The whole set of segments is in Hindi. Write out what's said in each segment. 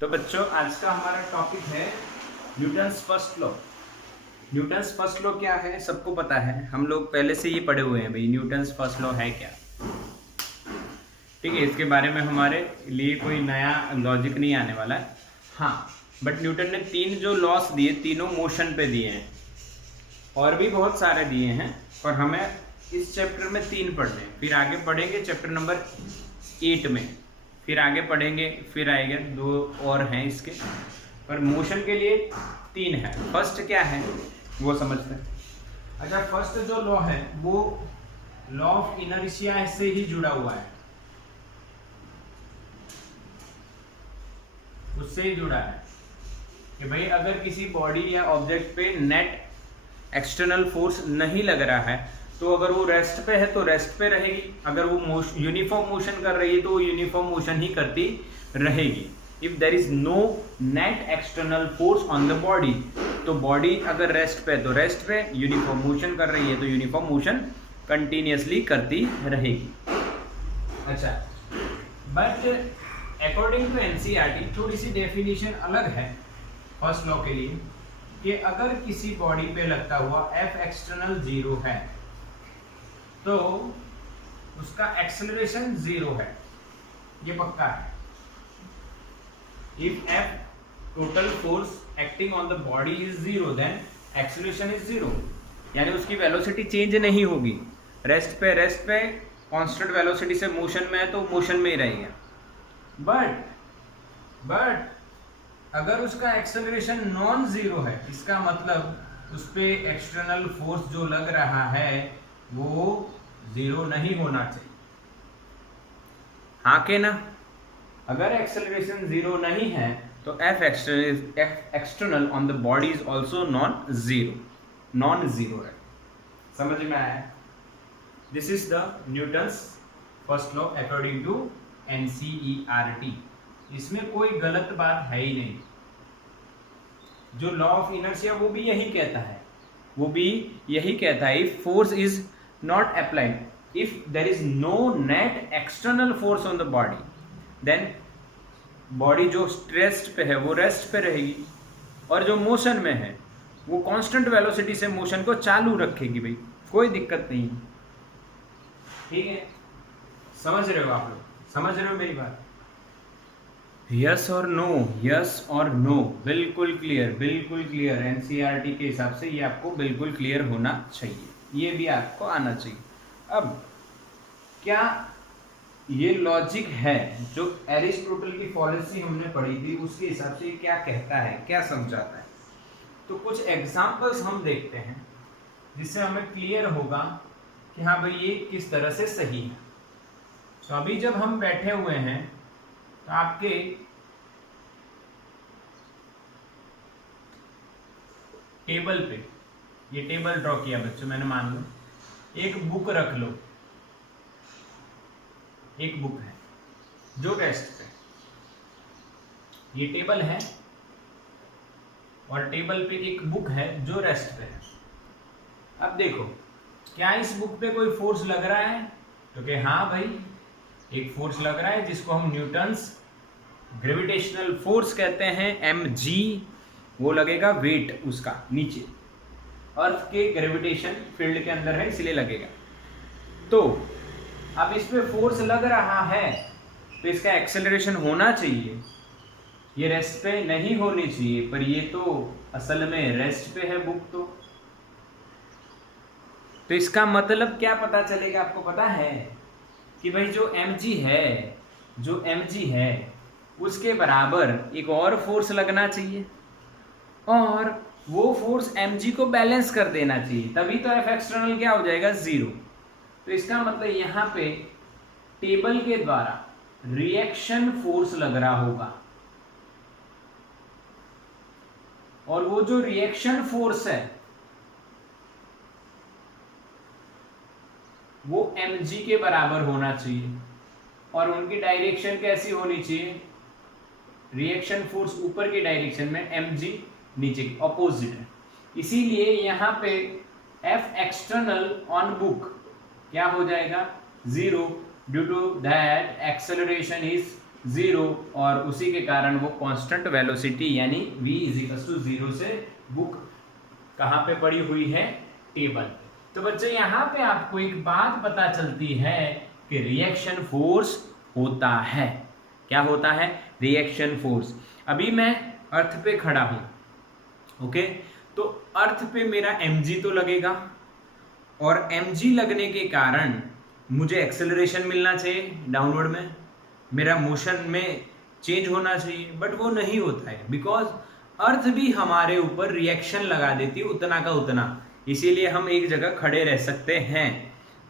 तो बच्चों आज का हमारा टॉपिक है Newton's first law. Newton's first law क्या है सबको पता है, हम लोग पहले से ये पढ़े हुए हैं भाई न्यूटन्स फर्स्ट लॉ है क्या। ठीक है, इसके बारे में हमारे लिए कोई नया लॉजिक नहीं आने वाला है। हाँ, बट न्यूटन ने तीन जो लॉस दिए तीनों मोशन पे दिए हैं, और भी बहुत सारे दिए हैं, पर हमें इस चैप्टर में तीन पढ़ने हैं। फिर आगे पढ़ेंगे चैप्टर नंबर 8 में, फिर आगे पढ़ेंगे, फिर आएगा 2 और हैं इसके, पर मोशन के लिए 3 है। फर्स्ट क्या है वो समझते हैं। अच्छा, फर्स्ट जो लॉ है वो लॉ ऑफ इनर्शिया से ही जुड़ा हुआ है, उससे ही जुड़ा है कि भाई अगर किसी बॉडी या ऑब्जेक्ट पे नेट एक्सटर्नल फोर्स नहीं लग रहा है तो अगर वो रेस्ट पे है तो रेस्ट पे रहेगी, अगर वो यूनिफॉर्म मोशन कर रही है तो वो यूनिफॉर्म मोशन ही करती रहेगी। If there is no net external force on the body, तो बॉडी अगर रेस्ट पे है तो रेस्ट पे, यूनिफॉर्म मोशन कर रही है तो यूनिफॉर्म मोशन कंटिन्यूसली करती रहेगी। अच्छा, बट अकॉर्डिंग टू एनसीईआरटी थोड़ी सी डेफिनेशन अलग है फर्स्ट लॉ के लिए, कि अगर किसी बॉडी पे लगता हुआ F एक्सटर्नल 0 है तो उसका एक्सेलरेशन 0 है, ये पक्का है। If F total force acting on the body is 0 then acceleration is 0, यानी उसकी वेलोसिटी चेंज नहीं होगी। रेस्ट पे कांस्टेंट वेलोसिटी से मोशन में है तो मोशन में ही रहेगा। बट अगर उसका एक्सेलरेशन नॉन जीरो है, इसका मतलब उस पे एक्सटर्नल फोर्स जो लग रहा है वो 0 नहीं होना चाहिए। हाँ के ना? अगर एक्सेलरेशन 0 नहीं है तो F external on the body is also non zero है। समझ में आया? This is the Newton's first law according to NCERT. इसमें कोई गलत बात है ही नहीं। जो लॉ ऑफ इनर्शिया वो भी यही कहता है, if force is not applied, if there is no net external force on the body, then body जो रेस्ट पे है वो रेस्ट पे रहेगी, और जो मोशन में है वो कांस्टेंट वेलोसिटी से मोशन को चालू रखेगी। भाई कोई दिक्कत नहीं है। ठीक है, समझ रहे हो आप लोग? समझ रहे हो मेरी बात? यस और नो, यस और नो, बिल्कुल क्लियर। एनसीईआरटी के हिसाब से ये आपको बिल्कुल क्लियर होना चाहिए, ये भी आपको आना चाहिए। अब क्या ये लॉजिक है जो एरिस्टोटल की फॉलेसी हमने पढ़ी थी उसके हिसाब से क्या कहता है, क्या समझाता है? तो कुछ एग्जाम्पल्स हम देखते हैं जिससे हमें क्लियर होगा कि हाँ भाई ये किस तरह से सही है। तो अभी जब हम बैठे हुए हैं तो आपके टेबल पे, ये टेबल ड्रॉ किया बच्चों मैंने, मान लो एक बुक रख लो, एक बुक है जो रेस्ट पे, ये टेबल है और टेबल पे एक बुक है जो रेस्ट पे है। अब देखो, क्या इस बुक पे कोई फोर्स लग रहा है? तो कि हाँ भाई एक फोर्स लग रहा है जिसको हम न्यूटन्स ग्रेविटेशनल फोर्स कहते हैं, mg। वो लगेगा वेट उसका नीचे, अर्थ के ग्रेविटेशन फील्ड के अंदर है इसलिए लगेगा। तो अब इस पे फोर्स लग रहा है तो इसका एक्सेलरेशन होना चाहिए, ये रेस्ट पे नहीं होनी चाहिए, पर ये तो असल में रेस्ट पे है बुक। तो इसका मतलब क्या पता चलेगा आपको पता है? कि भाई जो mg है उसके बराबर एक और फोर्स लगना चाहिए, और वो फोर्स mg को बैलेंस कर देना चाहिए, तभी तो F एक्सटर्नल क्या हो जाएगा? 0। तो इसका मतलब यहाँ पे टेबल के द्वारा रिएक्शन फोर्स लग रहा होगा, और वो जो रिएक्शन फोर्स है वो mg के बराबर होना चाहिए, और उनकी डायरेक्शन कैसी होनी चाहिए? रिएक्शन फोर्स ऊपर की डायरेक्शन में, mg नीचे की, ऑपोजिट है। इसीलिए यहाँ पे F एक्सटर्नल ऑन बुक क्या हो जाएगा? 0, due to that acceleration is 0 और उसी के कारण वो कांस्टेंट वेलोसिटी यानी v इज 0 से बुक कहाँ पे पड़ी हुई है, टेबल। तो बच्चों यहाँ पे आपको एक बात पता चलती है कि रिएक्शन फोर्स होता है। क्या होता है? Reaction force. अभी मैं अर्थ पे खड़ा हूं, ओके, तो अर्थ पे मेरा mg तो लगेगा और mg लगने के कारण मुझे एक्सेलरेशन मिलना चाहिए डाउनवर्ड में, मेरा मोशन में चेंज होना चाहिए, बट वो नहीं होता है बिकॉज अर्थ भी हमारे ऊपर रिएक्शन लगा देती है उतना का उतना, इसीलिए हम एक जगह खड़े रह सकते हैं।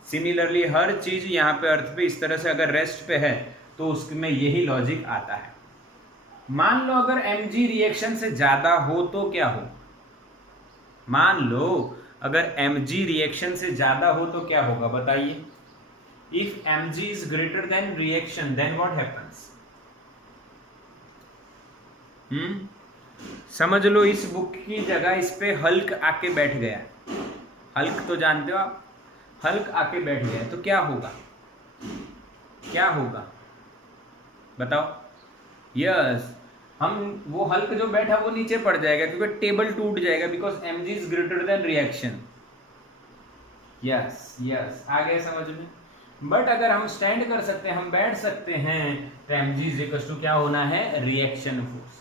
सिमिलरली हर चीज यहाँ पे अर्थ पे इस तरह से अगर रेस्ट पे है तो उसमें यही लॉजिक आता है। मान लो अगर mg रिएक्शन से ज्यादा हो तो क्या हो? मान लो अगर mg रिएक्शन से ज्यादा हो तो क्या होगा बताइए? If mg is greater than reaction then what happens? समझ लो इस बुक की जगह इस पे हल्क आके बैठ गया। हल्क तो जानते हो आप, हल्क आके बैठ गया तो क्या होगा? क्या होगा बताओ? यस, हम वो हल्क जो बैठा वो नीचे पड़ जाएगा क्योंकि टेबल टूट जाएगा because mg is greater than reaction. Yes yes, आ गया समझ में? बट अगर हम स्टैंड कर सकते हैं, हम बैठ सकते हैं, तो mg इज इक्वल टू क्या होना है? Reaction force.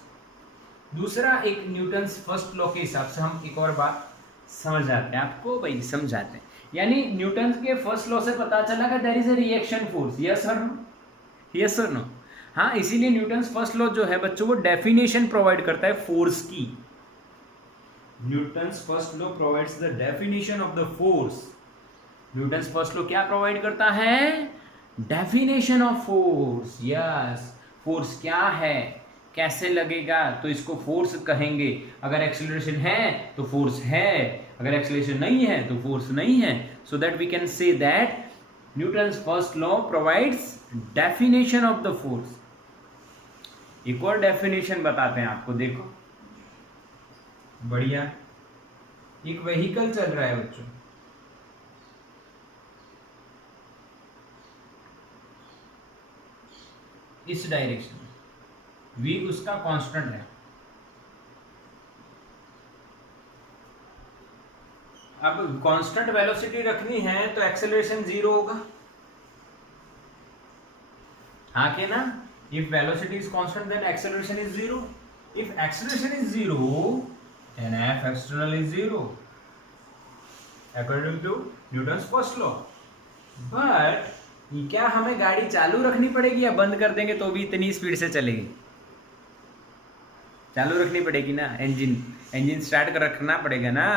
दूसरा, एक न्यूटन्स फर्स्ट लॉ के हिसाब से हम एक और बात समझ आते हैं, आपको भाई समझाते हैं। यानी न्यूटन के फर्स्ट लॉ से पता चला कि there is a reaction force. Yes और नो? यस और नो? हाँ, इसीलिए न्यूटन फर्स्ट लॉ जो है बच्चों वो डेफिनेशन प्रोवाइड करता है फोर्स की। Newton first law provides the definition of the force. Newton first law क्या प्रोवाइड करता है? Definition of force. Yes, force क्या है, कैसे लगेगा, तो इसको फोर्स कहेंगे। अगर एक्सेलरेशन है तो फोर्स है, अगर एक्सेलरेशन नहीं है तो फोर्स नहीं है। So that we can say that Newton's first law provides definition of the force. एक और डेफिनेशन बताते हैं आपको, देखो बढ़िया। एक व्हीकल चल रहा है बच्चों, इस डायरेक्शन में, v उसका कांस्टेंट है। अब कांस्टेंट वेलोसिटी रखनी है तो एक्सेलरेशन 0 होगा, हाँ के ना? If velocity is constant then acceleration is 0। If acceleration is 0 then f external is 0 according to Newton's first law। But क्या हमें गाड़ी चालू रखनी पड़ेगी या बंद कर देंगे तो भी इतनी स्पीड से चलेगी? चालू रखनी पड़ेगी ना, इंजन स्टार्ट कर रखना पड़ेगा ना।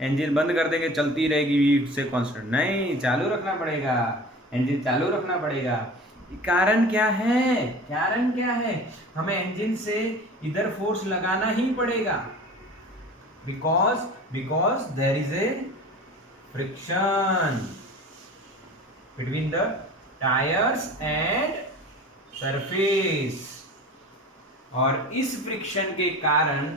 इंजन बंद कर देंगे चलती रहेगी से कांस्टेंट, नहीं, चालू रखना पड़ेगा, इंजन चालू रखना पड़ेगा। कारण क्या है? कारण क्या है? हमें इंजन से इधर फोर्स लगाना ही पड़ेगा because there is a friction between the tires and surface, और इस फ्रिक्शन के कारण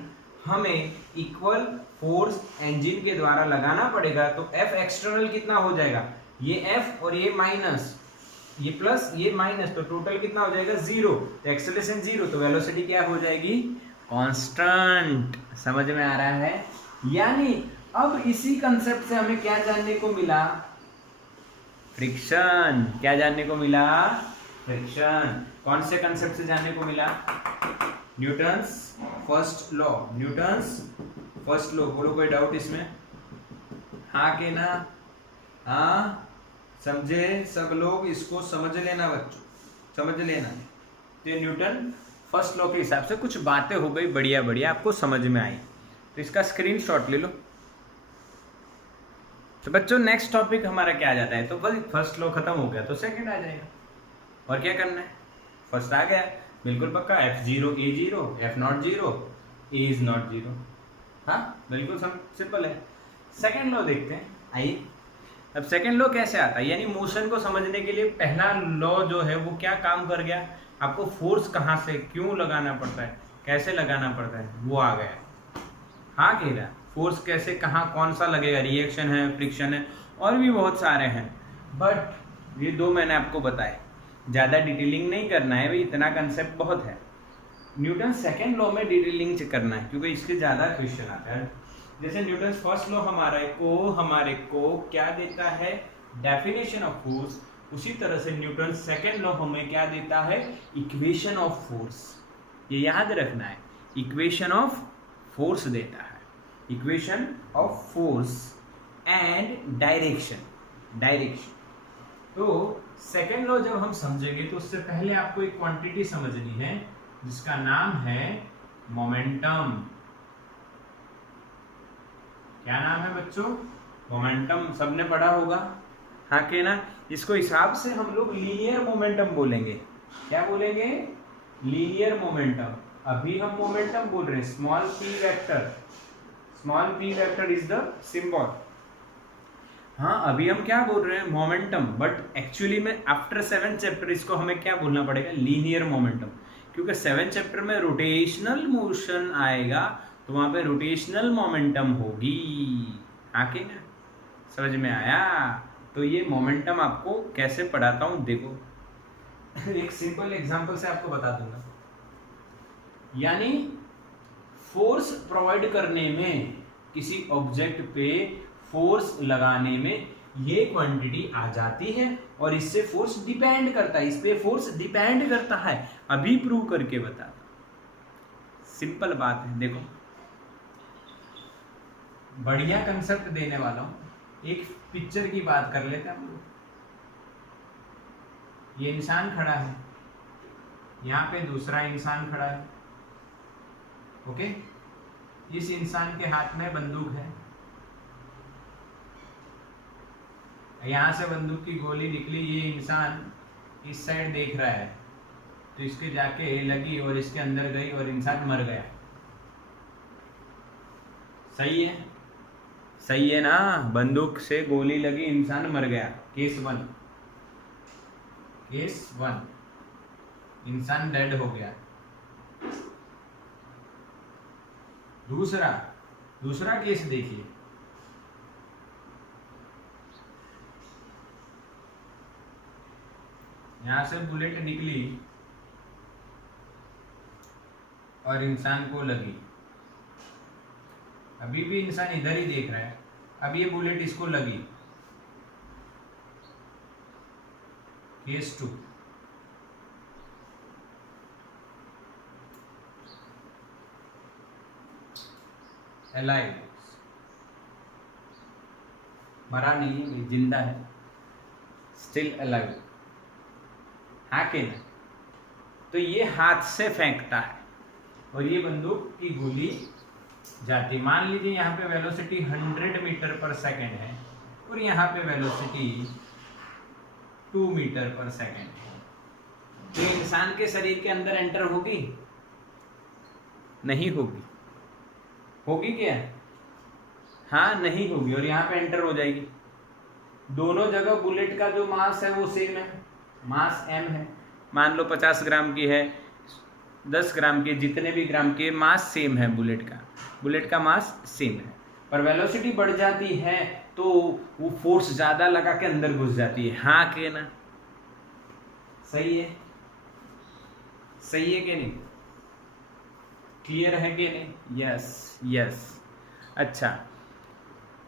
हमें इक्वल फोर्स इंजन के द्वारा लगाना पड़ेगा। तो F एक्सटर्नल कितना हो जाएगा? ये F और ये माइनस, ये प्लस ये माइनस, तो टोटल कितना हो जाएगा? 0। तो एक्सेलरेशन 0, तो वेलोसिटी क्या हो जाएगी? कांस्टेंट। समझ में आ रहा है? यानी अब इसी कंसेप्ट से हमें क्या जानने को मिला? फ्रिक्शन। क्या जानने को मिला? फ्रिक्शन। कौन से कंसेप्ट से जानने को मिला? Newton's first law. Newton's first law. बोलो कोई डाउट इसमें? हाँ के ना? हाँ, समझे सब लोग? इसको समझ लेना बच्चों, समझ लेना। तो न्यूटन फर्स्ट लॉ के हिसाब से कुछ बातें हो गई बढ़िया बढ़िया, आपको समझ में आई, तो इसका स्क्रीनशॉट ले लो। तो बच्चों नेक्स्ट टॉपिक हमारा क्या आ जाता है? तो बस फर्स्ट लॉ खत्म हो गया तो सेकंड आ जाएगा, और क्या करना है? फर्स्ट आ गया बिल्कुल पक्का, F0 A0, F0 0, A is not 0। हाँ बिल्कुल सिंपल है। सेकंड लॉ देखते हैं, आइए। अब सेकंड लॉ कैसे आता है? यानी मोशन को समझने के लिए पहला लॉ जो है वो क्या काम कर गया? आपको फोर्स कहाँ से क्यों लगाना पड़ता है, कैसे लगाना पड़ता है, वो आ गया। हाँ कह रहा, फोर्स कैसे, कहाँ, कौन सा लगेगा? रिएक्शन है, फ्रिक्शन है, और भी बहुत सारे हैं, बट ये दो मैंने आपको बताए। ज़्यादा डिटेलिंग नहीं करना है भाई, इतना कंसेप्ट बहुत है। न्यूटन सेकेंड लॉ में डिटेलिंग करना है क्योंकि इसके ज़्यादा क्वेश्चन आता है। जैसे न्यूटन फर्स्ट लॉ हमारे को क्या देता है, डेफिनेशन ऑफ फोर्स, उसी तरह से न्यूटन सेकेंड लॉ हमें क्या देता है, इक्वेशन ऑफ फोर्स। ये याद रखना है, इक्वेशन ऑफ फोर्स देता है, equation of force and direction. तो सेकेंड लॉ जब हम समझेंगे तो उससे पहले आपको एक क्वांटिटी समझनी है जिसका नाम है मोमेंटम। क्या नाम है बच्चों, मोमेंटम। सबने पढ़ा होगा, हाँ के ना। इसको हिसाब से हम लोग लीनियर मोमेंटम बोलेंगे। क्या बोलेंगे, लीनियर मोमेंटम। अभी हम मोमेंटम बोल रहे हैं, small p vector is the symbol. हाँ, अभी हम क्या बोल रहे हैं, मोमेंटम, बट एक्चुअली में आफ्टर 7 चैप्टर इसको हमें क्या बोलना पड़ेगा, लीनियर मोमेंटम। क्योंकि 7 चैप्टर में रोटेशनल मोशन आएगा तो वहां पे रोटेशनल मोमेंटम होगी। आके ना समझ में आया। तो ये मोमेंटम आपको कैसे पढ़ाता हूं देखो, एक सिंपल एग्जांपल से आपको बता दूंगा। यानी फोर्स प्रोवाइड करने में, किसी ऑब्जेक्ट पे फोर्स लगाने में ये क्वांटिटी आ जाती है और इससे फोर्स डिपेंड करता है, इस पे फोर्स डिपेंड करता है। अभी प्रूव करके बताता, सिंपल बात है। देखो बढ़िया कंसेप्ट देने वाला हूं। एक पिक्चर की बात कर लेते हैं हम लोग। ये इंसान खड़ा है, यहाँ पे दूसरा इंसान खड़ा है, ओके। इस इंसान के हाथ में बंदूक है, यहां से बंदूक की गोली निकली, ये इंसान इस साइड देख रहा है तो इसके जाके लगी और इसके अंदर गई और इंसान मर गया। सही है, सही है ना। बंदूक से गोली लगी, इंसान मर गया, केस 1, इंसान डेड हो गया। दूसरा केस देखिए, यहां से बुलेट निकली और इंसान को लगी। अभी भी इंसान इधर ही देख रहा है, अब ये बुलेट इसको लगी, केस 2। अलाइव, मरा नहीं है, जिंदा है, स्टिल अलाइव। हाँ के ना। तो ये हाथ से फेंकता है और ये बंदूक की गोली जाती। मान लीजिए यहाँ पे वेलोसिटी 100 मीटर पर सेकेंड है और यहाँ पे वेलोसिटी 2 मीटर पर सेकेंड है। तो इंसान के शरीर के अंदर एंटर होगी, नहीं होगी, होगी क्या, हाँ नहीं होगी, और यहाँ पे एंटर हो जाएगी। दोनों जगह बुलेट का जो मास है वो सेम है, मास m है। मान लो 50 ग्राम की है, 10 ग्राम की, जितने भी ग्राम के मास सेम है, बुलेट का मास सेम है। पर वेलोसिटी बढ़ जाती है तो वो फोर्स ज्यादा लगा के अंदर घुस जाती है। हाँ के ना, सही है, सही है कि नहीं, क्लियर है कि नहीं, यस। अच्छा,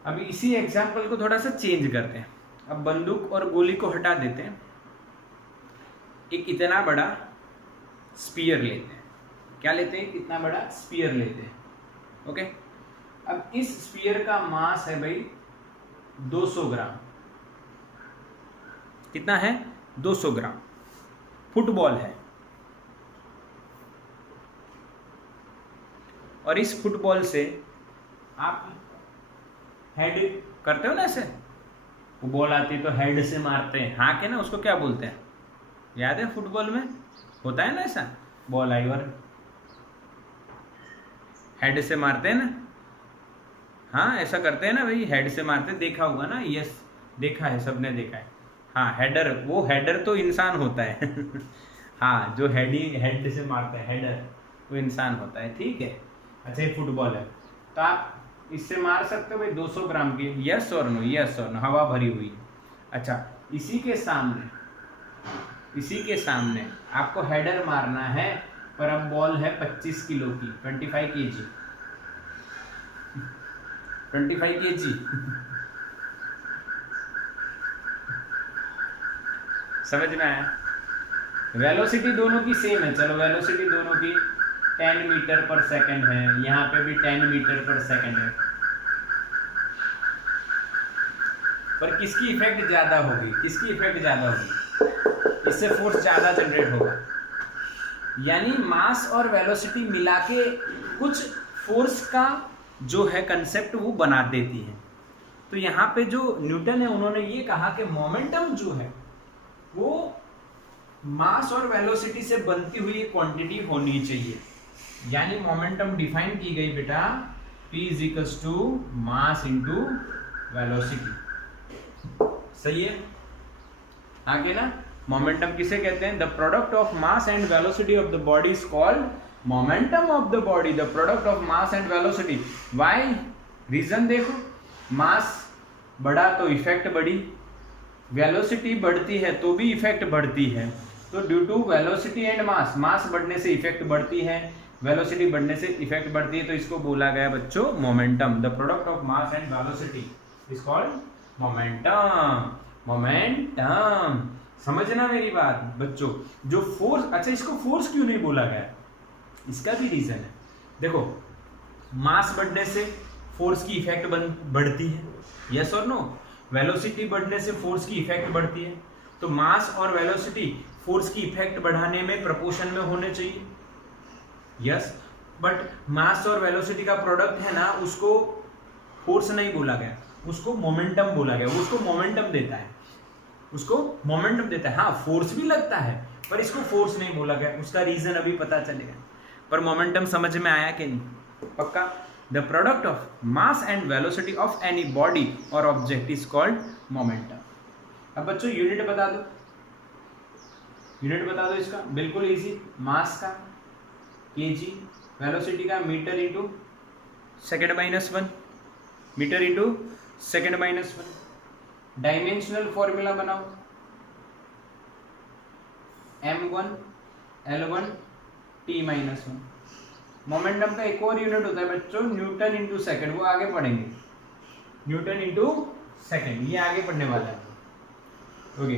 अभी इसी एग्जाम्पल को थोड़ा सा चेंज करते हैं। अब बंदूक और गोली को हटा देते हैं, एक इतना बड़ा स्पीयर लेते हैं। क्या लेते हैं, इतना बड़ा स्पीयर लेते हैं, ओके। अब इस स्पीयर का मास है भाई 200 ग्राम। कितना है, 200 ग्राम। फुटबॉल है और इस फुटबॉल से आप हेड करते हो ना, ऐसे वो बॉल आती है तो हेड से मारते हैं। हाँ के ना, उसको क्या बोलते हैं, याद है, फुटबॉल में होता है ना ऐसा, बॉल आई और हेड से मारते हैं ना। हाँ ऐसा करते हैं ना भाई, हेड से मारते, देखा होगा ना, यस देखा है, सबने देखा है। हाँ हेडर, वो हेडर तो इंसान होता है हाँ जो हेड से मारता है, हेडर वो इंसान होता है, ठीक है। अच्छा ये फुटबॉल है तो आप इससे मार सकते हो भाई 200 ग्राम की, यस और नो, यस और नो, हवा भरी हुई। अच्छा इसी के सामने इसी के सामने आपको हेडर मारना है, पर अब बॉल है 25 किलो की, 25 kg, 25 kg। समझ में आया? वेलोसिटी दोनों की सेम है, चलो वेलोसिटी दोनों की 10 मीटर पर सेकंड है, यहाँ पे भी 10 मीटर पर सेकंड है, पर किसकी इफेक्ट ज्यादा होगी? किसकी इफेक्ट ज्यादा होगी? इससे फोर्स ज्यादा जनरेट होगा। यानी मास और वेलोसिटी मिला के कुछ फोर्स का जो है कंसेप्ट वो बना देती है। तो यहाँ पे जो न्यूटन है उन्होंने ये कहा कि मोमेंटम जो है वो मास और वेलोसिटी से बनती हुई क्वांटिटी होनी चाहिए। यानी मोमेंटम डिफाइन की गई बेटा P is equals to mass into velocity. सही है? आगे ना, मोमेंटम किसे कहते हैं? The product of mass and velocity of the body is called momentum of the body. The product of mass and velocity. Why? Reason देखो, मास बढ़ा तो इफेक्ट बढ़ी, वेलोसिटी बढ़ती है तो भी इफेक्ट बढ़ती है। तो due to velocity and mass, mass बढ़ने से इफेक्ट बढ़ती है, वेलोसिटी बढ़ने से इफेक्ट बढ़ती है, तो इसको बोला गया बच्चों momentum. The product of mass and velocity is called momentum. Momentum समझना मेरी बात बच्चों। जो फोर्स, अच्छा इसको फोर्स क्यों नहीं बोला गया? इसका भी रीजन है। देखो, मास बढ़ने से फोर्स की इफेक्ट बढ़ती है, यस और नो? वेलोसिटी बढ़ने से फोर्स की इफेक्ट बढ़ती है, तो मास और वेलोसिटी फोर्स की इफेक्ट बढ़ाने में प्रोपोर्शन में होने चाहिए, यस। बट मास और वेलोसिटी का प्रोडक्ट है ना, उसको फोर्स नहीं बोला गया, उसको मोमेंटम बोला गया। वो उसको मोमेंटम देता है, उसको मोमेंटम देता है। हाँ, फोर्स भी लगता है, पर इसको फोर्स नहीं बोला गया। उसका रीजन अभी पता चलेगा, पर मोमेंटम समझ में आया कि नहीं? पक्का? The product of mass and velocity of any body और ऑब्जेक्ट इज कॉल्ड मोमेंटम। अब बच्चों यूनिट बता दो, यूनिट बता दो इसका, बिल्कुल इजी। मास का केजी, वेलोसिटी का metre into second minus 1, metre into second minus 1। Dimensional formula बनाओ, m1 L1 T minus 1। Momentum का एक और यूनिट होता है बच्चों, न्यूटन इंटू सेकेंड, वो आगे पढ़ेंगे। न्यूटन इंटू सेकेंड, ये आगे पढ़ने वाला है। ओके,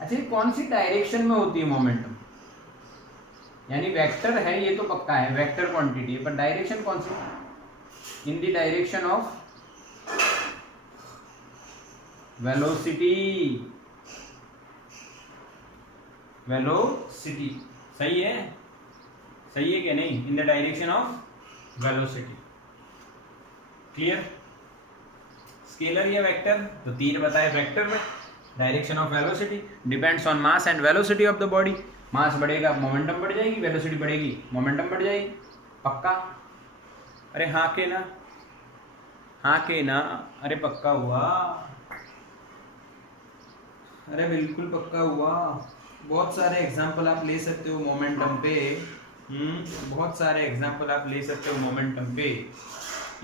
अच्छा ये कौन सी डायरेक्शन में होती है मोमेंटम? यानी वेक्टर है, ये तो पक्का है, वेक्टर क्वांटिटी है, पर डायरेक्शन कौन सी? In the direction of velocity. Velocity सही है? सही है कि नहीं? In the direction of velocity. Clear? Scalar या वेक्टर? तो तीन बताए वेक्टर में। Direction of velocity depends on mass and velocity of the body. Mass बढ़ेगा मोमेंटम बढ़ जाएगी, वेलोसिटी बढ़ेगी मोमेंटम बढ़ जाएगी। पक्का? अरे हाँ के ना, हाँ के ना, अरे पक्का हुआ, अरे बिल्कुल पक्का हुआ। बहुत सारे एग्जाम्पल आप ले सकते हो मोमेंटम पे, बहुत सारे एग्जाम्पल आप ले सकते हो मोमेंटम पे।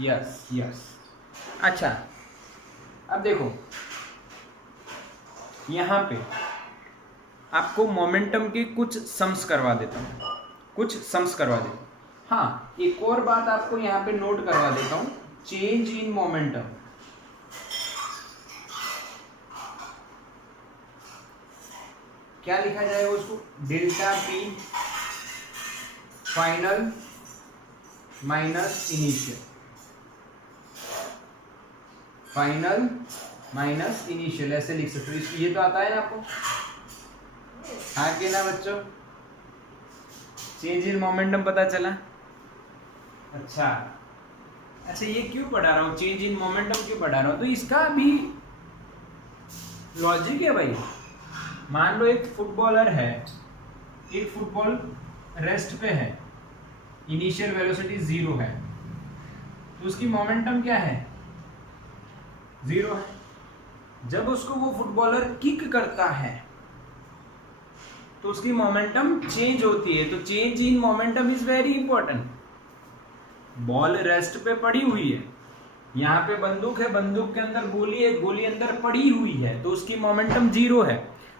Yes yes. अच्छा अब देखो, यहाँ पे आपको मोमेंटम के कुछ सम्स करवा देता हूँ, कुछ सम्स करवा देता हूँ। हाँ, एक और बात आपको यहाँ पे नोट करवा देता हूँ, चेंज इन मोमेंटम। क्या लिखा जाएगा उसको? Delta P final minus initial, final minus initial, ऐसे लिख सकते हो। ये तो आता है ना आपको? हाँ कि ना बच्चों? चेंज इन मोमेंटम पता चला? अच्छा अच्छा, ये क्यों पढ़ा रहा हूँ, चेंज इन मोमेंटम क्यों पढ़ा रहा हूँ? तो इसका भी लॉजिक है भाई। मान लो एक फुटबॉलर है, एक फुटबॉल रेस्ट पे है, इनिशियल वेलोसिटी 0 है, तो उसकी मोमेंटम क्या है? 0 है। जब उसको वो फुटबॉलर किक करता है तो उसकी मोमेंटम चेंज होती है। तो change in momentum is very important. Ball rest पे पड़ी हुई है, यहाँ पे बंदूक है, बंदूक के अंदर गोली है, गोली अंदर पड़ी हुई है, तो उसकी मोमेंटम 0 है।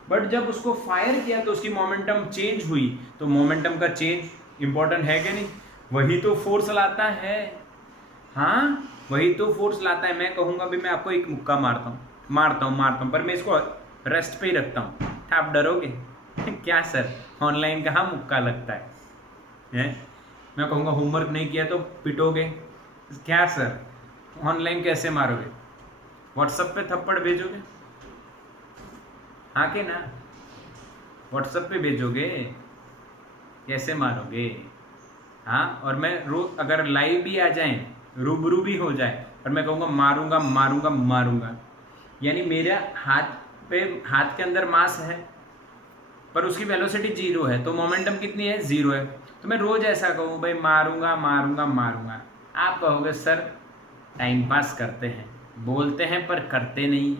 बट जब उसको फायर किया तो उसकी मोमेंटम चेंज हुई, तो मोमेंटम का चेंज इंपॉर्टेंट है कि नहीं? वही तो फोर्स लाता है। हाँ, वही तो फोर्स लाता है। मैं कहूँगा भी मैं आपको एक मुक्का मारता हूँ, पर मैं इसको रेस्ट पे ही रखता हूँ, आप डरोगे? क्या सर, ऑनलाइन कहाँ मुक्का लगता है? मैं कहूँगा होमवर्क नहीं किया तो पिटोगे, क्या सर ऑनलाइन कैसे मारोगे? व्हाट्सएप पे थप्पड़ भेजोगे? हाँ कि ना? व्हाट्सएप पे भेजोगे, कैसे मारोगे? हाँ, और मैं रोज अगर लाइव भी आ जाए, रूबरू भी हो जाए, और मैं कहूँगा मारूंगा मारूंगा मारूंगा, यानी मेरा हाथ के अंदर मास है पर उसकी वेलोसिटी 0 है, तो मोमेंटम कितनी है? 0 है। तो मैं रोज ऐसा कहूँ भाई मारूंगा मारूंगा मारूंगा, आप कहोगे सर टाइम पास करते हैं, बोलते हैं पर करते नहीं है,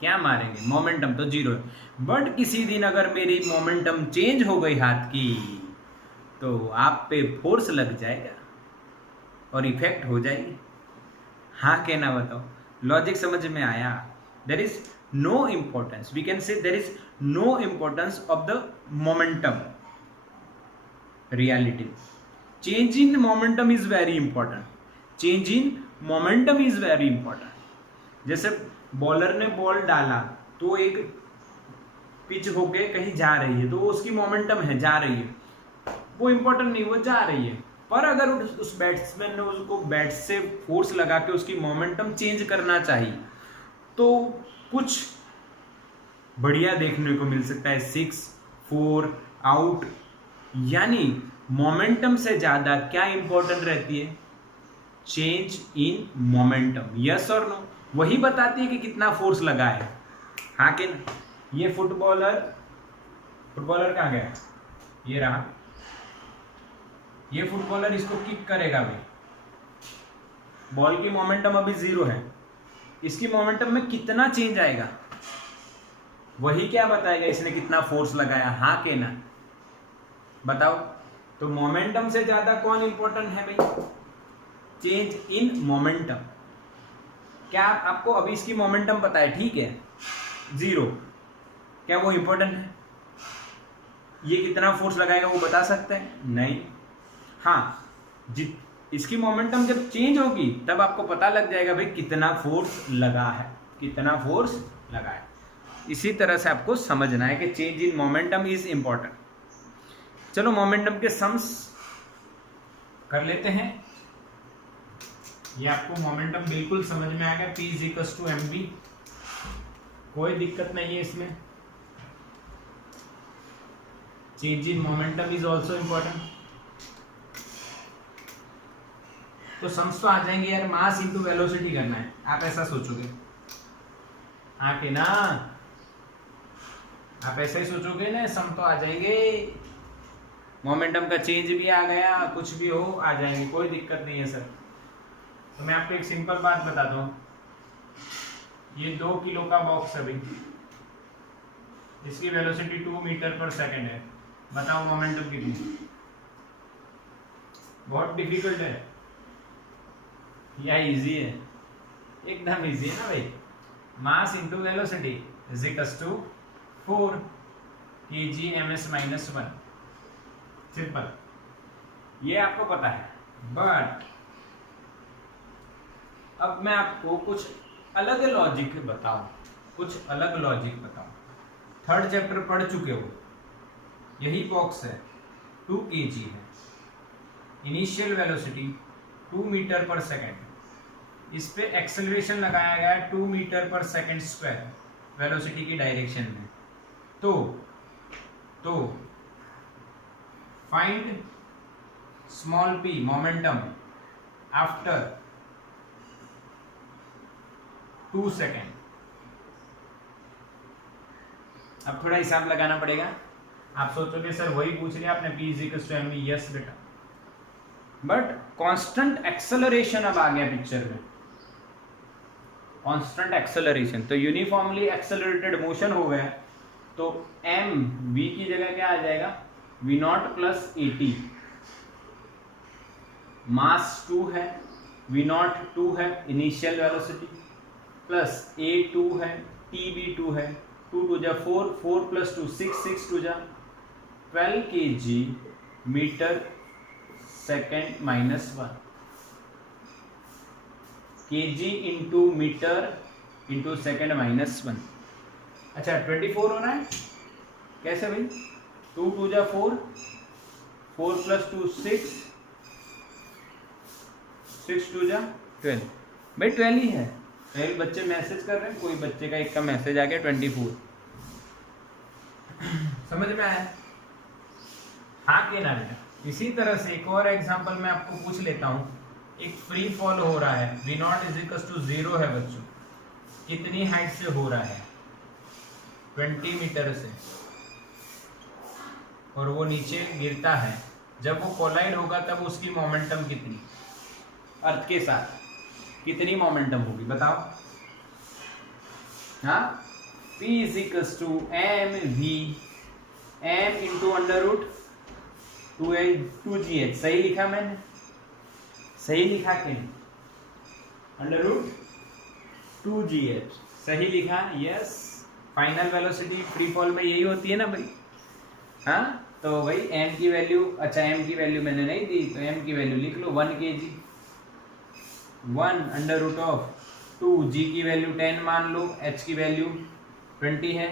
क्या मारेंगे? मोमेंटम तो 0 है। बट किसी दिन अगर मेरी मोमेंटम चेंज हो गई हाथ की, तो आप पे फोर्स लग जाएगा और इफेक्ट हो जाएगी। हाँ कहना बताओ, लॉजिक समझ में आया? There is no importance, we can say there is no importance of the momentum reality. Change in momentum is very important, change in momentum is very important. जैसे बॉलर ने बॉल डाला तो एक पिच होके कहीं जा रही है, तो उसकी मोमेंटम है, जा रही है, वो इंपॉर्टेंट नहीं, वो जा रही है। पर अगर उस बैट्समैन ने उसको बैट से फोर्स लगा के उसकी मोमेंटम चेंज करना चाहिए, तो कुछ बढ़िया देखने को मिल सकता है, 6 4 आउट। यानी मोमेंटम से ज्यादा क्या इंपॉर्टेंट रहती है? Change in momentum. यस और नो? वही बताती है कि कितना फोर्स लगा है। हाँ कि ना? ये फुटबॉलर कहाँ गया? ये रहा, ये फुटबॉलर इसको किक करेगा भाई, बॉल की मोमेंटम अभी 0 है, इसकी मोमेंटम में कितना चेंज आएगा? वही क्या बताएगा इसने कितना फोर्स लगाया? हाँ के ना? बताओ। तो मोमेंटम से ज्यादा कौन इंपॉर्टेंट है भाई? Change in momentum. क्या आपको अभी इसकी मोमेंटम पता है? ठीक है, 0, क्या वो इंपॉर्टेंट है? ये कितना फोर्स लगाएगा वो बता सकते हैं? नहीं। हाँ, इसकी मोमेंटम जब चेंज होगी तब आपको पता लग जाएगा भाई कितना फोर्स लगा है, कितना फोर्स लगा है। इसी तरह से आपको समझना है कि change in momentum is important. चलो मोमेंटम के सम्स कर लेते हैं। ये आपको मोमेंटम बिल्कुल समझ में आ गया, P = mv, कोई दिक्कत नहीं है इसमें। Change in momentum is also important. तो सम्स तो आ जाएंगे यार, मास इंटू वेलोसिटी करना है, आप ऐसा सोचोगे? आके ना, आप ऐसा ही सोचोगे ना, सम तो आ जाएंगे। मोमेंटम का चेंज भी आ गया, कुछ भी हो आ जाएंगे, कोई दिक्कत नहीं है सर। तो मैं आपको एक सिंपल बात बताता हूँ, ये 2 किलो का बॉक्स है भाई, इसकी वेलोसिटी 2 मीटर पर सेकेंड है, बताओ मोमेंटम कितनी? बहुत डिफिकल्ट है या इजी है? एकदम इजी है ना भाई। Mass into velocity is equals to 4 kg/-1, simple, ये आपको पता है। बट अब मैं आपको कुछ अलग लॉजिक बताऊं, कुछ अलग लॉजिक बताऊं। 3rd चैप्टर पढ़ चुके हो, यही बॉक्स है, 2 kg है, इनिशियल वेलोसिटी 2 मीटर पर सेकेंड, इस पे एक्सेलरेशन लगाया गया है 2 मीटर पर सेकेंड स्क्वायर वेलोसिटी की डायरेक्शन में। तो find small p momentum after 2 second. अब थोड़ा हिसाब लगाना पड़ेगा। आप सोचोगे सर वही पूछ लिया आपने, P = mv। यस बेटा, बट कांस्टेंट एक्सेलरेशन अब आ गया पिक्चर में, कांस्टेंट एक्सेलरेशन। तो यूनिफॉर्मली एक्सेलरेटेड मोशन हो गया, तो m v की जगह क्या आ जाएगा? v0 + at। मास 2 है, v0 2 है इनिशियल वेलोसिटी, प्लस a 2 है, t भी 2 है, 2 2 जा 4, 4 + 2 6, 6 2 जा 12 kg metre second minus 1, kg into metre into second minus 1। अच्छा 24 हो रहा है कैसे भाई? 2 2 जा 4, 4 + 2 6, 6 2 जा 12। भाई 12 ही है। 12 बच्चे मैसेज कर रहे हैं, कोई बच्चे का एक का मैसेज आ गया 24। समझ में आया? हाँ कि ना बेटा? इसी तरह से एक और एग्जांपल मैं आपको पूछ लेता हूँ। एक फ्री फॉल हो रहा है, v0 = 0 है बच्चों। कितनी हाइट से हो रहा है? 20 मीटर से, और वो नीचे गिरता है। जब वो कोलाइड होगा तब उसकी मोमेंटम कितनी, अर्थ के साथ कितनी मोमेंटम होगी बताओ? हाँ, P = mv, m × √2gh। सही लिखा मैंने? सही लिखा कि नहीं? √2gh सही लिखा? Yes. Final velocity free fall में यही होती है ना भाई? हाँ, तो भाई m की वैल्यू, अच्छा m की वैल्यू मैंने नहीं दी तो m की वैल्यू लिख लो 1 kg, 1/√2, g की वैल्यू 10 मान लो, h की वैल्यू 20 है,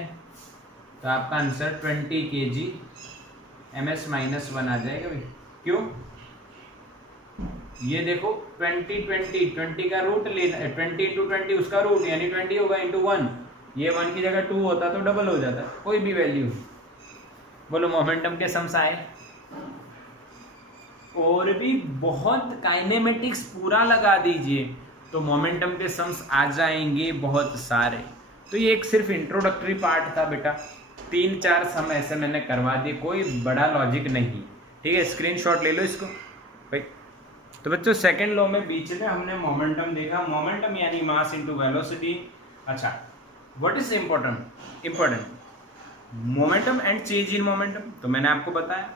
तो आपका आंसर 20 kg ms - 1 आ जाएगा भाई। क्यों? ये देखो 20 का रूट लेना, 20 × 20 उसका रूट यानी 20 होगा इंटू 1। ये 1 की जगह 2 होता तो डबल हो जाता, कोई भी वैल्यू। बोलो मोमेंटम के सम्स आए? और भी बहुत काइनेमेटिक्स पूरा लगा दीजिए तो मोमेंटम के सम्स आ जाएंगे बहुत सारे। तो ये एक सिर्फ इंट्रोडक्टरी पार्ट था बेटा, 3-4 सम ऐसे मैंने करवा दिए, कोई बड़ा लॉजिक नहीं। ठीक है, स्क्रीनशॉट ले लो इसको भाई। तो बच्चों सेकंड लॉ में बीच में हमने मोमेंटम देखा, मोमेंटम यानी मास इनटू वेलोसिटी। अच्छा, what is important momentum and change in momentum. तो मैंने आपको बताया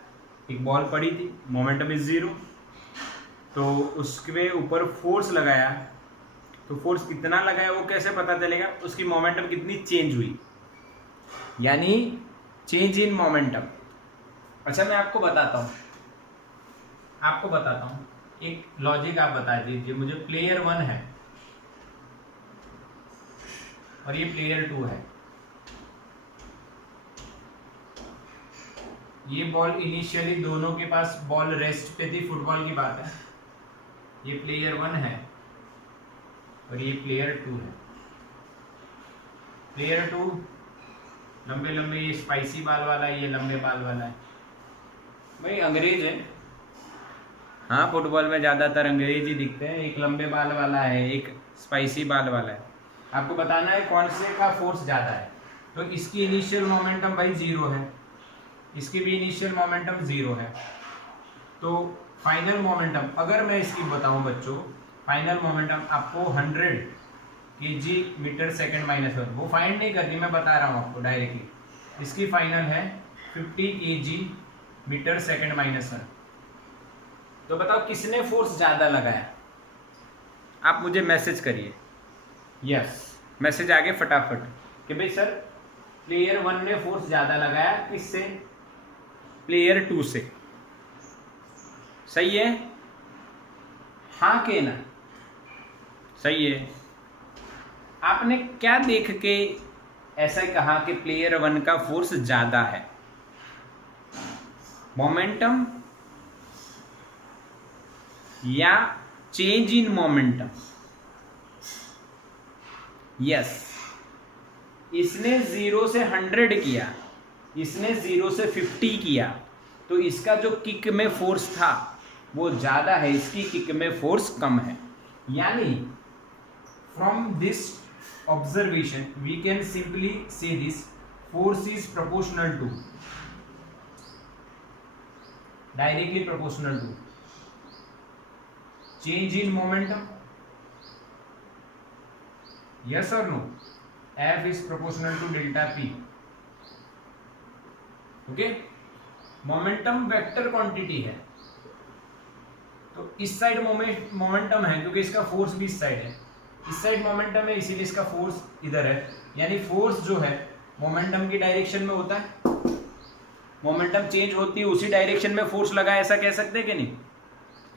एक बॉल पड़ी थी, मोमेंटम इज 0, तो उसके ऊपर फोर्स लगाया, तो फोर्स कितना लगाया वो कैसे पता चलेगा? उसकी मोमेंटम कितनी चेंज हुई, यानी चेंज इन मोमेंटम। अच्छा मैं आपको बताता हूँ एक लॉजिक आप बता दीजिए मुझे। प्लेयर 1 है और ये प्लेयर 2 है। ये बॉल इनिशियली दोनों के पास बॉल रेस्ट पे थी, फुटबॉल की बात है। ये प्लेयर 1 है और ये प्लेयर 2 है। प्लेयर 2 लंबे लंबे, ये स्पाइसी बाल वाला है, ये लंबे बाल वाला है। भाई अंग्रेज है, हाँ फुटबॉल में ज़्यादातर अंग्रेज ही दिखते हैं। एक लंबे बाल वाला है, एक स्पाइसी बाल वाला है। आपको बताना है कौन से का फोर्स ज़्यादा है। तो इसकी इनिशियल मोमेंटम भाई 0 है, इसकी भी इनिशियल मोमेंटम 0 है। तो फाइनल मोमेंटम अगर मैं इसकी बताऊं बच्चों, फाइनल मोमेंटम आपको 100 kg मीटर सेकेंड माइनस 1, वो फाइंड नहीं करनी, मैं बता रहा हूँ आपको डायरेक्टली। इसकी फाइनल है 50 kg मीटर सेकेंड माइनस 1। तो बताओ किसने फोर्स ज़्यादा लगाया? आप मुझे मैसेज करिए। यस, मैसेज आ गया फटाफट कि भाई सर प्लेयर 1 ने फोर्स ज़्यादा लगाया, किससे? प्लेयर 2 से। सही है? हाँ के ना? सही है। आपने क्या देख के ऐसा कहा कि प्लेयर 1 का फोर्स ज़्यादा है? मोमेंटम या चेंज इन मोमेंटम? यस, इसने 0 से 100 किया, इसने 0 से 50 किया, तो इसका जो किक में फोर्स था वो ज़्यादा है, इसकी किक में फोर्स कम है। यानी from this observation we can simply say this force is proportional to, directly proportional to change in momentum. Yes or no? F is proportional to delta P. Okay? Momentum vector quantity है, तो इस साइड मोमेंटम है क्योंकि इसका फोर्स भी इस साइड है, इस साइड मोमेंटम है इसीलिए इसका फोर्स इधर है। यानी फोर्स जो है मोमेंटम की डायरेक्शन में होता है, मोमेंटम चेंज होती है उसी डायरेक्शन में फोर्स लगा, ऐसा कह सकते हैं कि नहीं?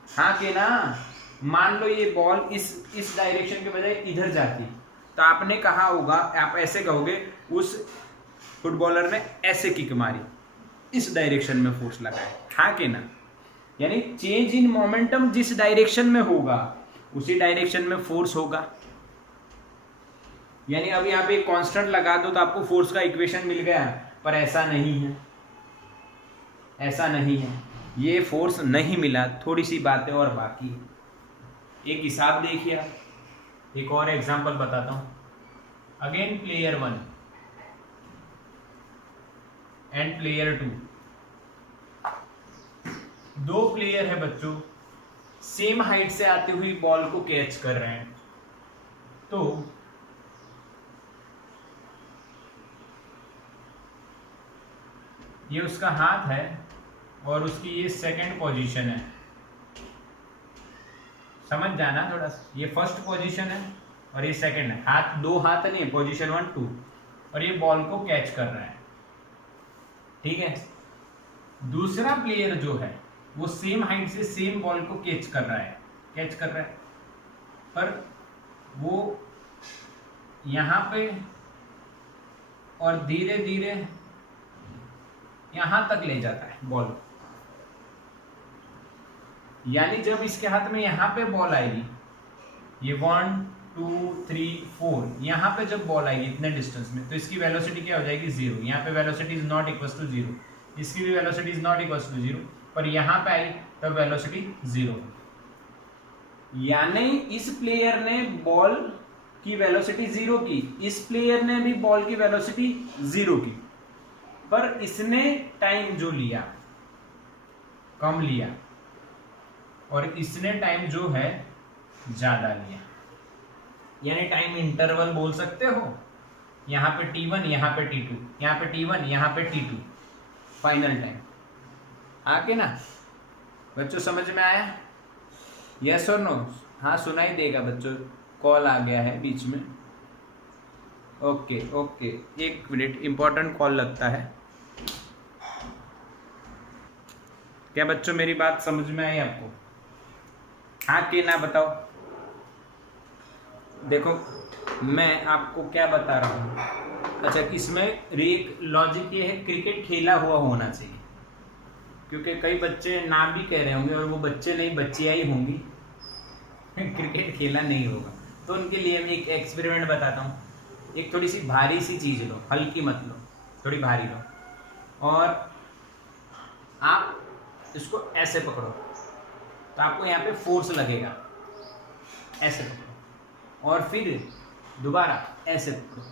हाँ कि ना? मान लो ये बॉल इस डायरेक्शन के बजाय इधर जाती, तो आपने कहा होगा, आप ऐसे कहोगे उस फुटबॉलर ने ऐसे किक मारी, इस डायरेक्शन में फोर्स लगा है। हाँ कि ना? यानी चेंज इन मोमेंटम जिस डायरेक्शन में होगा उसी डायरेक्शन में फोर्स होगा। यानी अभी आप एक कांस्टेंट लगा दो तो आपको फोर्स का इक्वेशन मिल गया, पर ऐसा नहीं है, ऐसा नहीं है, ये फोर्स नहीं मिला, थोड़ी सी बातें और बाकी है। एक हिसाब देखिए आप, एक और एग्जांपल बताता हूं। अगेन प्लेयर 1 एंड प्लेयर 2, दो प्लेयर है बच्चों, सेम हाइट से आती हुई बॉल को कैच कर रहे हैं। तो ये उसका हाथ है और उसकी ये सेकंड पोजीशन है, समझ जाना थोड़ा सा, ये फर्स्ट पोजीशन है और ये सेकंड है, हाथ दो हाथ नहीं, पोजीशन 1 2, और ये बॉल को कैच कर रहा है, ठीक है। दूसरा प्लेयर जो है वो सेम हाइट से सेम बॉल को कैच कर रहा है, पर वो यहां पे और धीरे धीरे यहां तक ले जाता है बॉल। यानी जब इसके हाथ में यहां पे बॉल आएगी, ये 1 2 3 4, यहां पे जब बॉल आएगी इतने डिस्टेंस में, तो इसकी वेलोसिटी क्या हो जाएगी? 0। यहाँ पे velocity is not equal to 0, इसकी भी velocity is not equal to 0, पर यहां पे आई तब वेलोसिटी 0। यानी इस प्लेयर ने बॉल की वेलोसिटी 0 की, इस प्लेयर ने भी बॉल की वेलोसिटी 0 की, पर इसने टाइम जो लिया कम लिया और इसने टाइम जो है ज्यादा लिया। यानी टाइम इंटरवल बोल सकते हो, यहां पे T1, यहां पे T2, यहां पे T1, यहां पे T2, फाइनल टाइम। आके ना बच्चों समझ में आया? यस और नो? हाँ सुनाई देगा बच्चों, कॉल आ गया है बीच में। ओके ओके, एक मिनट, इंपॉर्टेंट कॉल लगता है। क्या बच्चों मेरी बात समझ में आई आपको? हाँ कि ना बताओ। देखो मैं आपको क्या बता रहा हूँ, अच्छा इसमें एक लॉजिक ये है, क्रिकेट खेला हुआ होना चाहिए, क्योंकि कई बच्चे ना भी कह रहे होंगे और वो बच्चे नहीं बच्चियाँ ही होंगी क्रिकेट खेला नहीं होगा, तो उनके लिए मैं एक एक्सपेरिमेंट बताता हूँ। एक थोड़ी सी भारी सी चीज़ लो, हल्की मत लो, थोड़ी भारी लो, और आप इसको ऐसे पकड़ो तो आपको यहाँ पे फोर्स लगेगा, ऐसे पकड़ो, और फिर दोबारा ऐसे पकड़ो,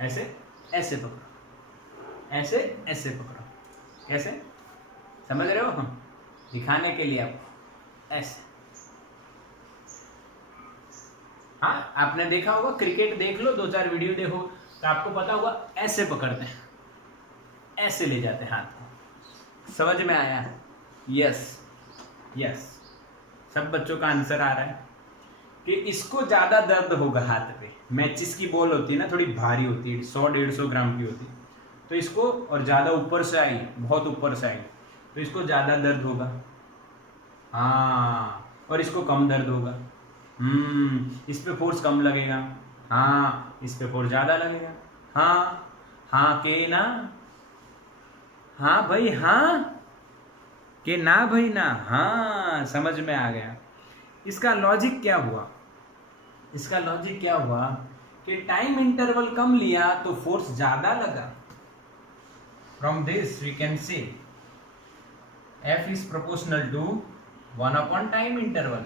ऐसे ऐसे पकड़ो, ऐसे ऐसे पकड़ो, कैसे समझ रहे हो? हम दिखाने के लिए आपको ऐसे। हाँ आपने देखा होगा, क्रिकेट देख लो, 2-4 वीडियो देखो तो आपको पता होगा, ऐसे पकड़ते हैं, ऐसे ले जाते हैं हाथ को। समझ में आया है? यस यस, सब बच्चों का आंसर आ रहा है कि इसको ज्यादा दर्द होगा हाथ पे। मैचिस की बॉल होती है ना, थोड़ी भारी होती है, 100-150 ग्राम की होती है, तो इसको, और ज्यादा ऊपर से आई, बहुत ऊपर से आई, तो इसको ज्यादा दर्द होगा। हाँ, और इसको कम दर्द होगा। इस पे फोर्स कम लगेगा, हाँ इस पे फोर्स ज्यादा लगेगा। हाँ हाँ के ना? हाँ भाई हाँ कि ना भाई ना? हाँ समझ में आ गया। इसका लॉजिक क्या हुआ? इसका लॉजिक क्या हुआ कि टाइम इंटरवल कम लिया तो फोर्स ज्यादा लगा। From this we can say F is proportional to 1 upon time interval,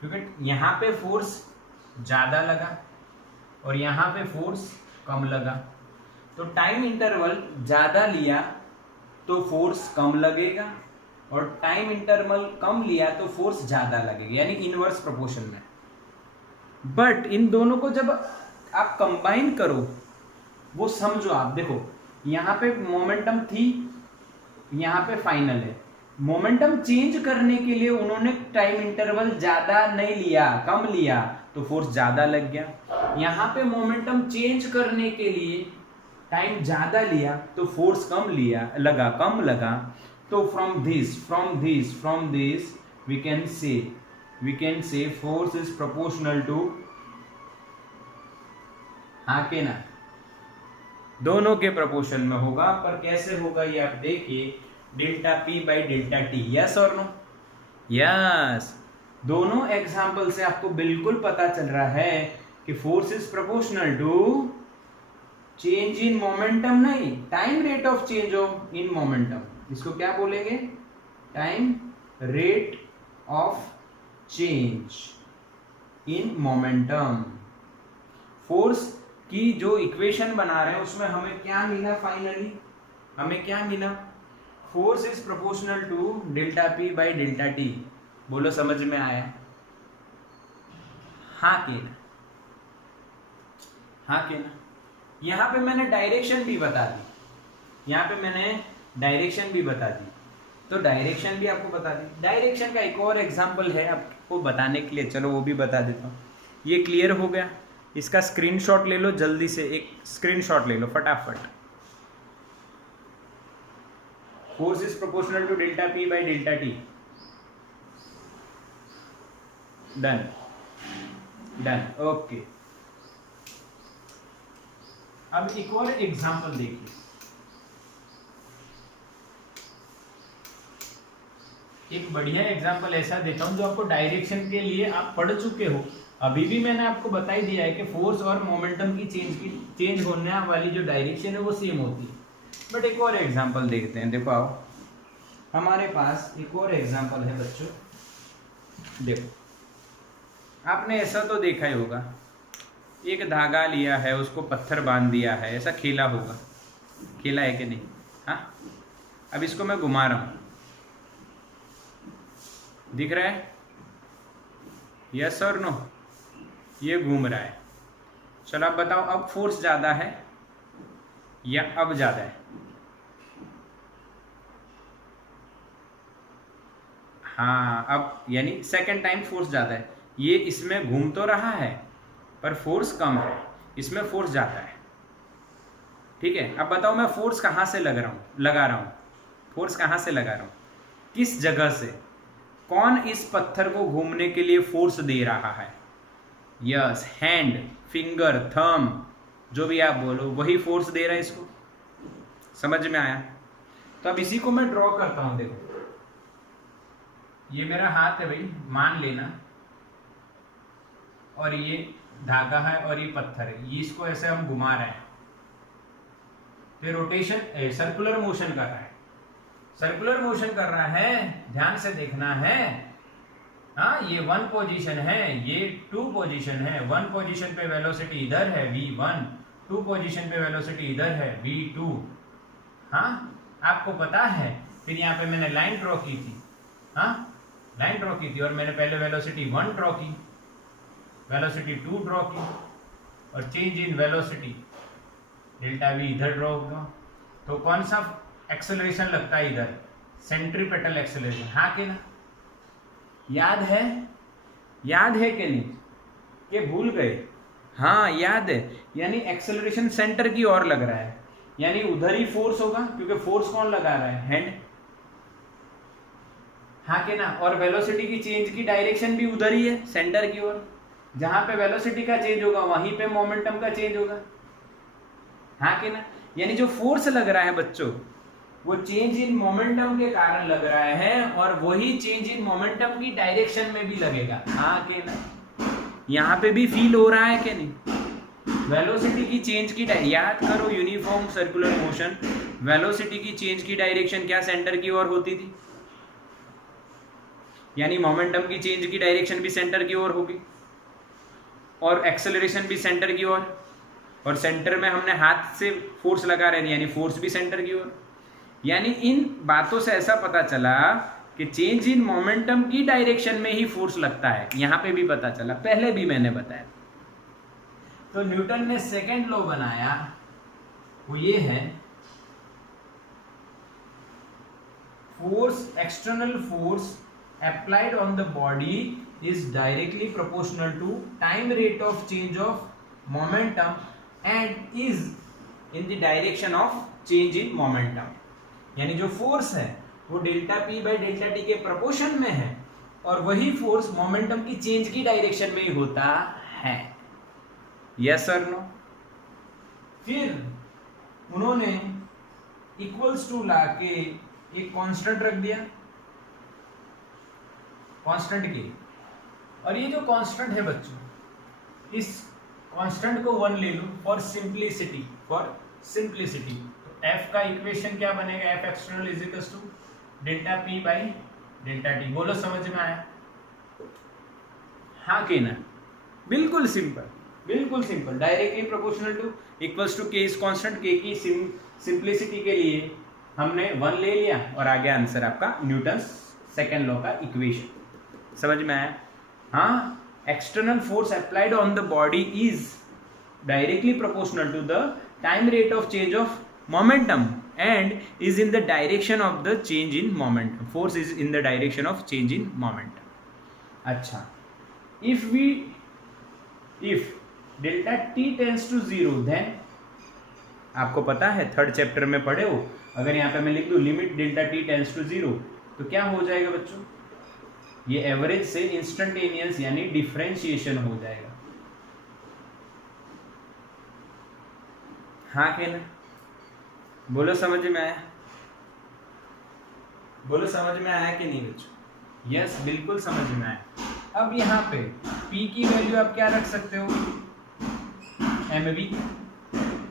क्योंकि यहां पे फोर्स ज्यादा लगा और यहां पे फोर्स कम लगा, तो टाइम इंटरवल ज्यादा लिया तो फोर्स कम लगेगा, और टाइम इंटरवल कम लिया तो फोर्स ज्यादा लगेगा, यानी इनवर्स प्रोपोर्शन में। बट इन दोनों को जब आप कंबाइन करो, वो समझो आप, देखो यहाँ पे मोमेंटम थी, यहाँ पे फाइनल है, मोमेंटम चेंज करने के लिए उन्होंने टाइम इंटरवल ज्यादा नहीं लिया, कम लिया, तो फोर्स ज्यादा लग गया। यहां पे मोमेंटम चेंज करने के लिए टाइम ज्यादा लिया तो फोर्स कम लगा। तो from this we can say force is proportional to, हाँ के ना, दोनों के प्रोपोर्शन में होगा। पर कैसे होगा ये आप देखिए, delta P by delta t, yes और नो? यस। दोनों एग्जाम्पल से आपको बिल्कुल पता चल रहा है कि force is proportional to change in momentum, नहीं, time rate of change of in momentum. इसको क्या बोलेंगे? Time rate of change in momentum. Force की जो इक्वेशन बना रहे हैं उसमें हमें क्या मिला? फाइनली हमें क्या मिला? Force is proportional to delta P by delta T. बोलो समझ में आया? हाँ के ना, हाँ के ना। यहां पे मैंने डायरेक्शन भी बता दी, तो डायरेक्शन भी आपको बता दी। डायरेक्शन का एक और एग्जांपल है आपको बताने के लिए, चलो वो भी बता देता हूँ। ये क्लियर हो गया? इसका स्क्रीनशॉट ले लो जल्दी से, एक स्क्रीनशॉट ले लो फटाफट। Force is proportional to delta P by delta T. Done, okay. अब एक और एग्जांपल देखिए। एक बढ़िया एग्जांपल ऐसा देता हूं जो आपको डायरेक्शन के लिए आप पढ़ चुके हो। अभी भी मैंने आपको बता ही दिया है कि फोर्स और मोमेंटम की चेंज होने वाली जो डायरेक्शन है वो सेम होती है। बट एक और एग्जांपल देखते हैं। देखो आओ, हमारे पास एक और एग्जांपल है बच्चों। देखो, आपने ऐसा तो देखा ही होगा, एक धागा लिया है, उसको पत्थर बांध दिया है, ऐसा खेला होगा, खेला है कि नहीं? हाँ। अब इसको मैं घुमा रहा हूं, दिख रहा है? यस और नो? ये घूम रहा है। चलो अब बताओ, अब फोर्स ज्यादा है या अब ज्यादा है? हाँ, अब यानी सेकंड टाइम फोर्स ज्यादा है। ये इसमें घूम तो रहा है पर फोर्स कम है, इसमें फोर्स ज्यादा है। ठीक है, अब बताओ मैं फोर्स कहां से लगा रहा हूं? फोर्स कहां से लगा रहा हूं? किस जगह से? कौन इस पत्थर को घूमने के लिए फोर्स दे रहा है? यस, हैंड, फिंगर, थंब, जो भी आप बोलो, वही फोर्स दे रहा है इसको। समझ में आया? तो अब इसी को मैं ड्रॉ करता हूं। देखो, ये मेरा हाथ है भाई, मान लेना, और ये धागा है और ये पत्थर है, ये इसको ऐसे हम घुमा रहे हैं, तो रोटेशन सर्कुलर मोशन कर रहा है। सर्कुलर मोशन कर रहा है, ध्यान से देखना है। हाँ, ये 1 पोजीशन है, ये 2 पोजीशन है। 1 पोजीशन पे वेलोसिटी इधर है v1, 2 पोजीशन पे वेलोसिटी इधर है v2। हाँ, आपको पता है। फिर यहाँ पे मैंने लाइन ड्रॉ की थी, हाँ, लाइन ड्रॉ की थी, और मैंने पहले वेलोसिटी 1 ड्रॉ की, वेलोसिटी 2 ड्रॉ की, और change in velocity delta v इधर ड्रॉ होगा। तो कौन सा एक्सेलरेशन लगता है इधर? Centripetal acceleration. हाँ कि ना? याद है? याद है कि नहीं? कि भूल गए? हाँ, याद है। यानी एक्सेलरेशन सेंटर की ओर लग रहा है, यानी उधर ही फोर्स होगा, क्योंकि फोर्स कौन लगा रहा है? हैंड। हाँ कि ना? और वेलोसिटी की चेंज की डायरेक्शन भी उधर ही है, सेंटर की ओर। जहां पे वेलोसिटी का चेंज होगा वहीं पे मोमेंटम का चेंज होगा। हाँ कि ना? यानी जो फोर्स लग रहा है बच्चों, वो चेंज इन मोमेंटम के कारण लग रहा है, और वही चेंज इन मोमेंटम की डायरेक्शन में भी लगेगा। हाँ कि ना? यहाँ पे भी फील हो रहा है कि नहीं? वेलोसिटी की चेंज की याद करो, यूनिफॉर्म सर्कुलर मोशन, वेलोसिटी की चेंज की डायरेक्शन क्या सेंटर की ओर होती थी? यानी मोमेंटम की चेंज की डायरेक्शन भी सेंटर की ओर होगी, और एक्सेलरेशन भी सेंटर की ओर, और सेंटर में हमने हाथ से फोर्स लगा रहे थे, यानी फोर्स भी सेंटर की ओर। यानी इन बातों से ऐसा पता चला कि चेंज इन मोमेंटम की डायरेक्शन में ही फोर्स लगता है। यहां पे भी पता चला, पहले भी मैंने बताया। तो न्यूटन ने सेकंड लॉ बनाया, वो ये है, force, external force applied on the body is directly proportional to time rate of change of momentum and is in the direction of change in momentum. यानी जो फोर्स है वो delta P by delta T के प्रोपोर्शन में है और वही फोर्स मोमेंटम की चेंज की डायरेक्शन में ही होता है. यस और नो. फिर उन्होंने इक्वल्स टू ला के एक कांस्टेंट रख दिया, कांस्टेंट के, और ये जो कांस्टेंट है बच्चों, इस कांस्टेंट को 1 ले लो फॉर सिंप्लिसिटी. तो एफ का इक्वेशन क्या बनेगा? F external is equal to delta P by delta T. बोलो समझ में आया? हाँ के ना? बिल्कुल सिंपल, बिल्कुल simple. Directly proportional to equals to K is constant. के की सिंप्लिसिटी के लिए हमने 1 ले लिया और आगे आंसर आपका न्यूटन सेकेंड लॉ का इक्वेशन. समझ में आया? हाँ. External force applied on the body is directly proportional to the time rate of change of momentum and is in the direction of the change in momentum. Force is in the direction of change in momentum. अच्छा, if delta t tends to 0 then आपको पता है थर्ड चैप्टर में पढ़े हो, अगर यहाँ पे मैं लिख दूं limit delta t tends to 0 तो क्या हो जाएगा बच्चों? ये एवरेज से इंस्टेंटेनियस यानी डिफरेंशिएशन हो जाएगा. हाँ के ना? बोलो समझ में आया? बोलो समझ में आया कि नहीं बच्चों? यस, बिल्कुल समझ में आया. अब यहाँ पे P की वैल्यू आप क्या रख सकते हो? mv.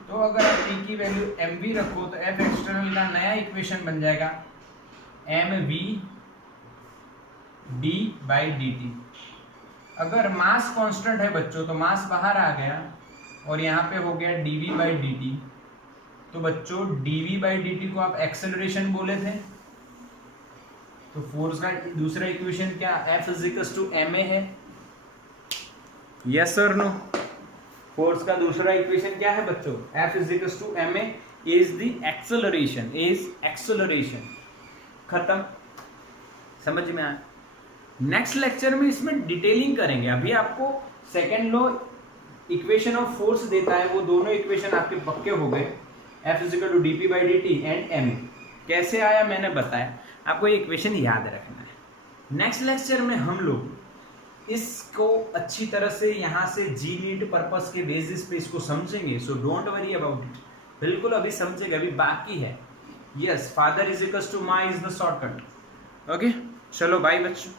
तो अगर आप P की वैल्यू mv रखो तो F एक्सटर्नल का नया इक्वेशन बन जाएगा mv d बाई dt. अगर मास कांस्टेंट है बच्चों तो मास बाहर आ गया और यहाँ पे हो गया dv बाई dt. तो बच्चों dv बाई dt को आप एक्सेलरेशन बोले थे, तो फोर्स का दूसरा इक्वेशन क्या? F is equals to ma है. यस और नो? फोर्स का दूसरा इक्वेशन क्या है बच्चों? F is equals to ma is the acceleration, is acceleration. खत्म. समझ में आया? नेक्स्ट लेक्चर में इसमें डिटेलिंग करेंगे. अभी आपको second law equation of force देता है, वो दोनों इक्वेशन आपके पक्के हो गए. F is equal to dp by dt and ma. कैसे आया मैंने बताया, आपको ये इक्वेशन याद रखना है. नेक्स्ट लेक्चर में हम लोग इसको अच्छी तरह से यहाँ से जी नीट पर्पस के बेसिस पे इसको समझेंगे. So don't worry about it. बिल्कुल अभी समझेगा, अभी बाकी है. Yes, father is equal to माँ इज द शॉर्टकट. ओके, चलो बाय बच्चों.